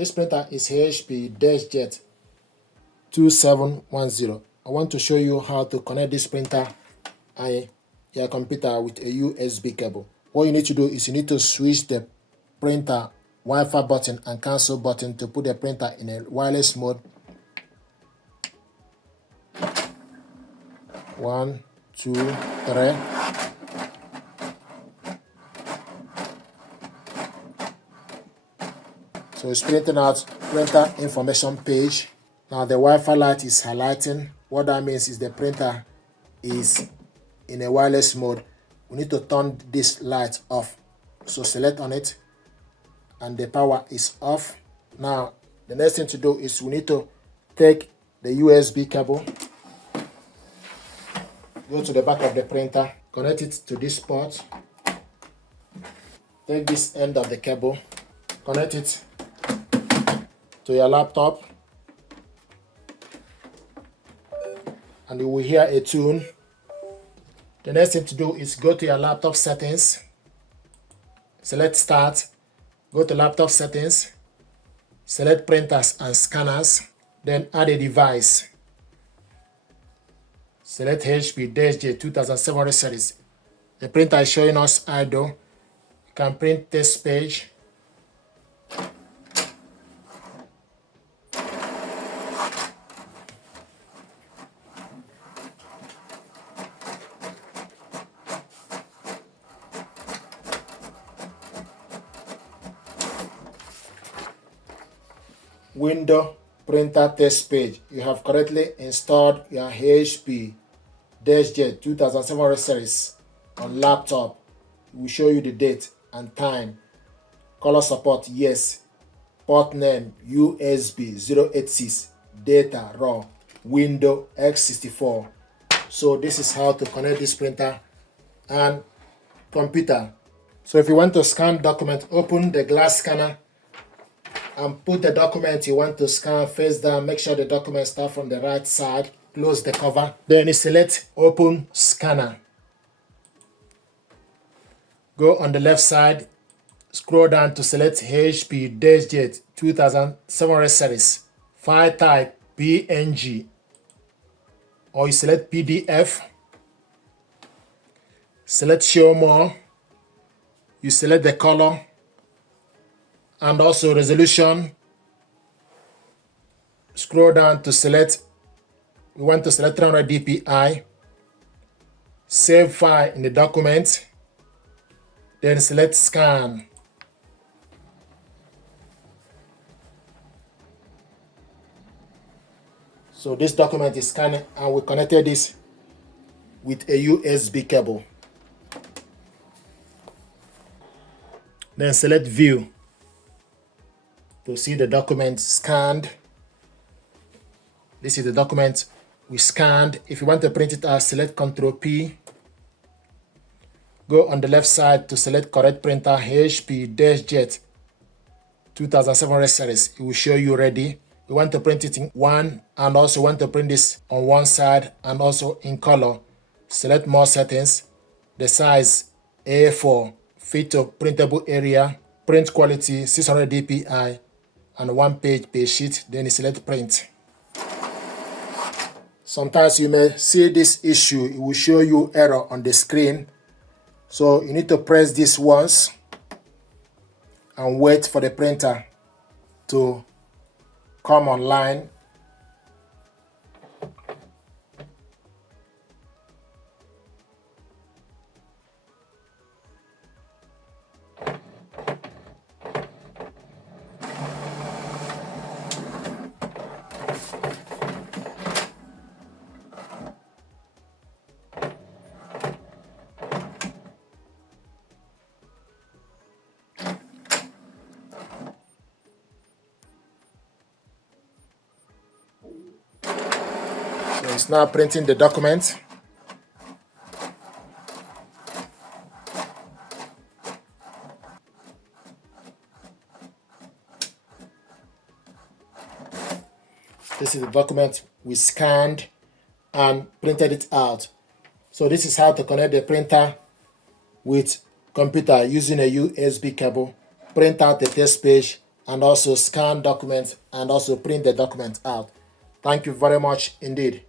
This printer is HP Deskjet 2710. I want to show you how to connect this printer and your computer with a USB cable. What you need to do is you need to switch the printer Wi-Fi button and cancel button to put the printer in a wireless mode. 1, 2, 3. So it's printing out printer information page. Now the Wi-Fi light is highlighting. What that means is the printer is in a wireless mode. We need to turn this light off. So select on it and the power is off. Now the next thing to do is we need to take the USB cable, go to the back of the printer, connect it to this port, take this end of the cable, connect it to your laptop, and you will hear a tune. The next thing to do is go to your laptop settings, select Start, go to laptop settings, select printers and scanners, then add a device. Select HP Deskjet 2700 series. The printer is showing us idle. You can print this page. Window printer test page. You have correctly installed your HP Deskjet 2700 series on laptop. It will show you the date and time. Color support, yes. Port name USB 086. Data raw. Window x64. So this is how to connect this printer and computer. So if you want to scan document, open the glass scanner and put the document you want to scan face down. Make sure the document starts from the right side. Close the cover. Then you select Open Scanner. Go on the left side. Scroll down to select HP Deskjet 2700 series. File type PNG. Or you select PDF. Select Show More. You select the color and also resolution. Scroll down to select, we want to select 300 dpi. Save file in the document. Then select Scan. So this document is scanned and we connected this with a USB cable. Then select View to see the document scanned. This is the document we scanned. If you want to print it out, select Ctrl P. Go on the left side to select correct printer, HP Deskjet 2700 series. It will show you ready. You want to print it in one and also want to print this on one side and also in color. Select More Settings. The size A4, fit to printable area, print quality 600 dpi, and one page per sheet. Then you select Print. Sometimes you may see this issue. It will show you error on the screen. So you need to press this once and wait for the printer to come online. So it's now printing the document. This is the document we scanned and printed it out. So this is how to connect the printer with computer using a USB cable. Print out the test page and also scan documents and also print the document out. Thank you very much indeed.